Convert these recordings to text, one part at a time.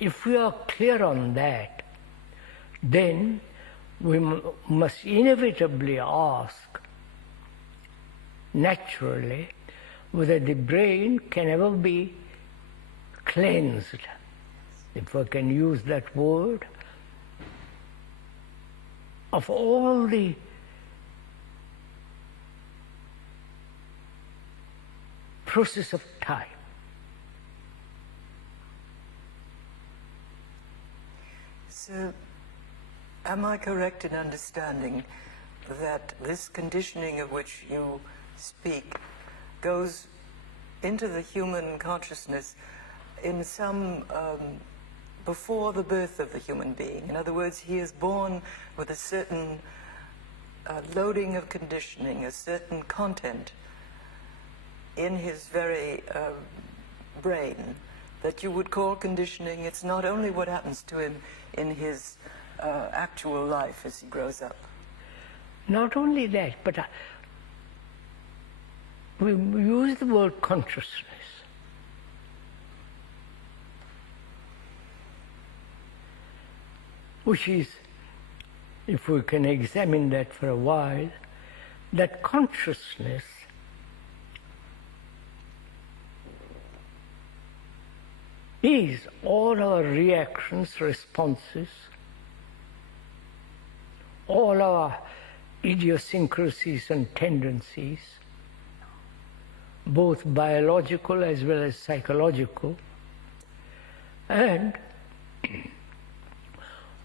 if we are clear on that, then we must inevitably ask, naturally, whether the brain can ever be cleansed, if I can use that word, of all the process of time. So, am I correct in understanding that this conditioning of which you speak goes into the human consciousness in some before the birth of the human being? In other words, he is born with a certain loading of conditioning, a certain content in his very brain that you would call conditioning. It's not only what happens to him in his actual life as he grows up. Not only that, but we use the word consciousness. Which is, if we can examine that for a while, that consciousness is all our reactions, responses, all our idiosyncrasies and tendencies, both biological as well as psychological, and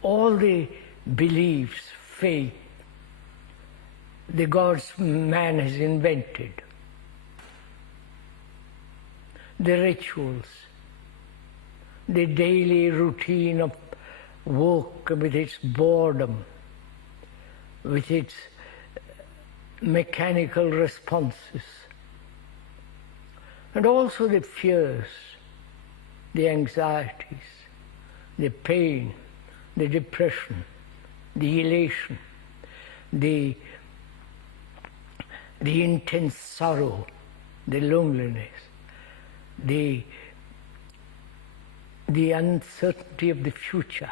all the beliefs, faith, the gods man has invented, the rituals, the daily routine of work with its boredom, with its mechanical responses, and also the fears, the anxieties, the pain, the depression, the elation, the intense sorrow, the loneliness, the uncertainty of the future,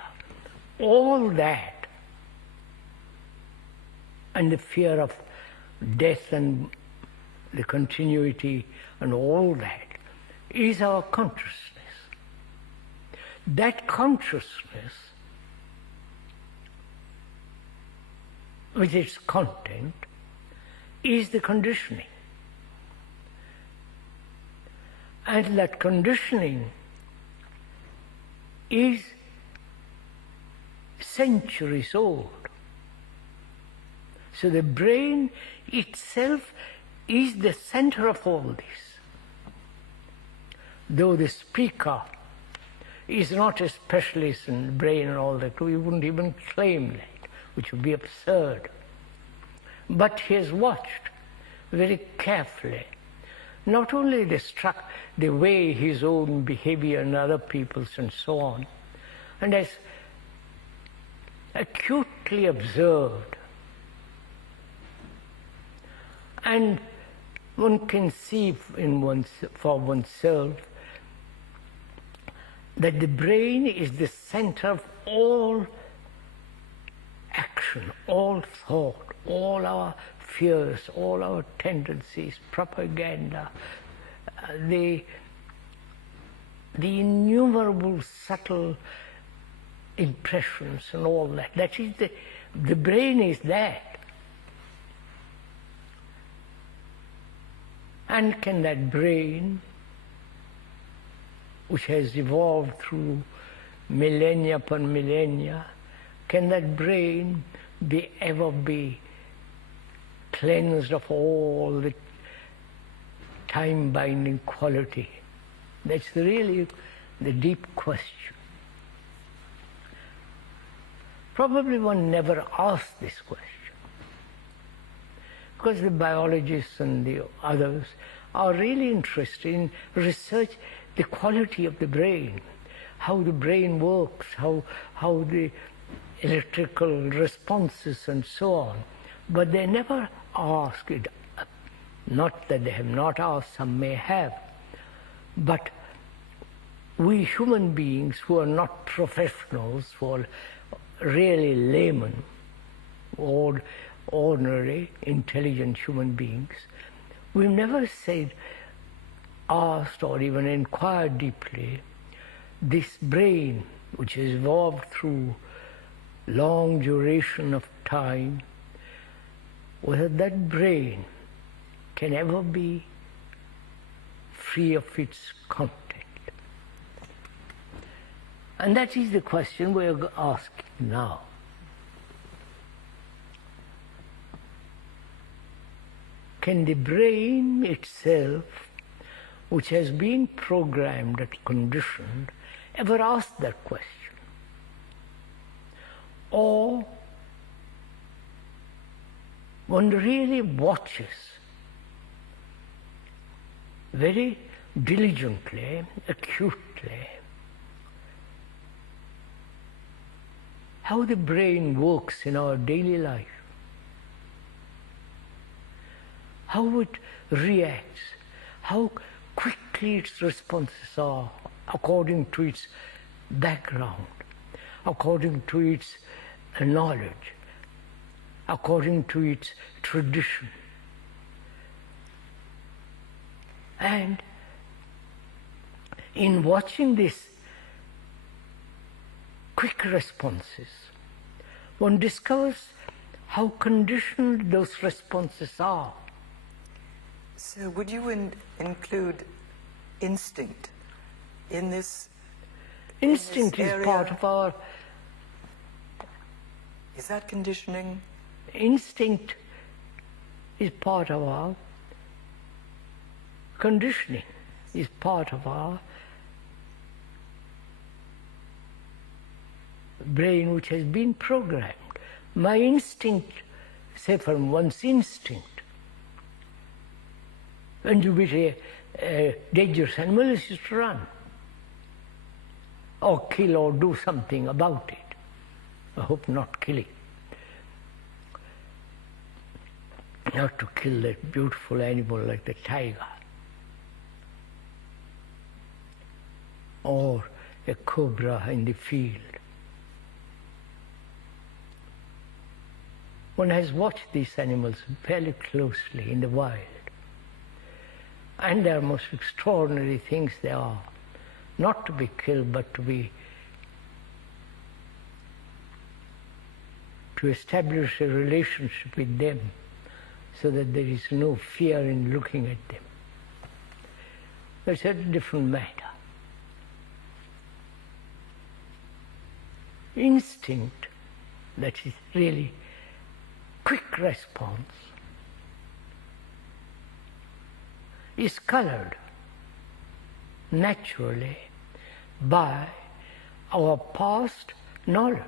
all that, and the fear of death and the continuity and all that is our consciousness. That consciousness, with its content, is the conditioning. And that conditioning is centuries old. So the brain itself is the center of all this. Though the speaker is not a specialist in the brain and all that, we wouldn't even claim that, which would be absurd. But he has watched very carefully not only the way his own behavior and other people's and so on, and has acutely observed. And one can see for oneself that the brain is the center of all action, all thought, all our fears, all our tendencies, propaganda, the innumerable subtle impressions and all that. That is the brain is that. And can that brain, which has evolved through millennia upon millennia, can that brain ever be cleansed of all the time-binding quality? That's really the deep question. Probably one never asked this question, because the biologists and the others are really interested in research the quality of the brain, how the brain works, how the electrical responses and so on. But they never ask it. Not that they have not asked, some may have. But we human beings who are not professionals, who are really laymen, or ordinary, intelligent human beings, we've never said, asked, or even inquired deeply, this brain, which has evolved through long duration of time, whether that brain can ever be free of its content. And that is the question we are asking now. Can the brain itself, which has been programmed and conditioned, ever ask that question? Or one really watches very diligently, acutely, how the brain works in our daily life, how it reacts, how quickly its responses are according to its background, according to its knowledge, according to its tradition. And in watching these quick responses, one discovers how conditioned those responses are. So would you include instinct in this? Instinct in this is area? part of our... Is that conditioning? Instinct is part of our conditioning, is part of our brain which has been programmed. My instinct, say from one's instinct, when you meet a dangerous animal, is just to run, or kill, or do something about it. I hope not killing. Not to kill that beautiful animal like the tiger, or a cobra in the field. One has watched these animals fairly closely in the wild, and they are most extraordinary things they are, not to be killed but to establish a relationship with them so that there is no fear in looking at them. That's a different matter. Instinct, that is really quick response, is colored naturally by our past knowledge.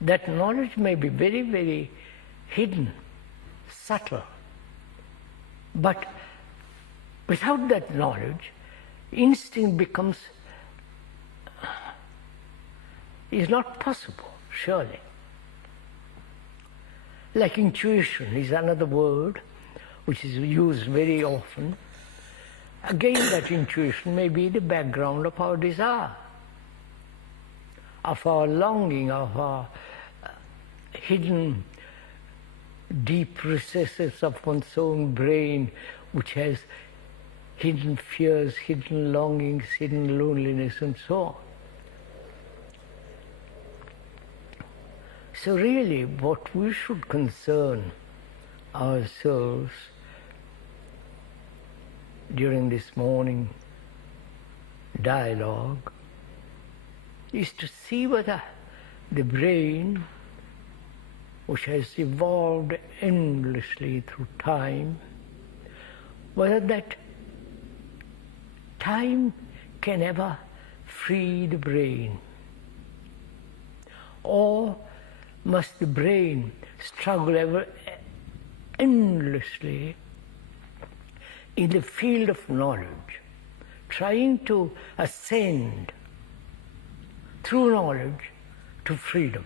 That knowledge may be very, very hidden, subtle, but without that knowledge, instinct becomes, is not possible, surely. Like intuition is another word which is used very often. Again, that intuition may be the background of our desire, of our longing, of our hidden deep recesses of one's own brain, which has hidden fears, hidden longings, hidden loneliness, and so on. So really, what we should concern ourselves during this morning dialogue is to see whether the brain, which has evolved endlessly through time, whether that time can ever free the brain, or must the brain struggle ever endlessly in the field of knowledge, trying to ascend through knowledge to freedom.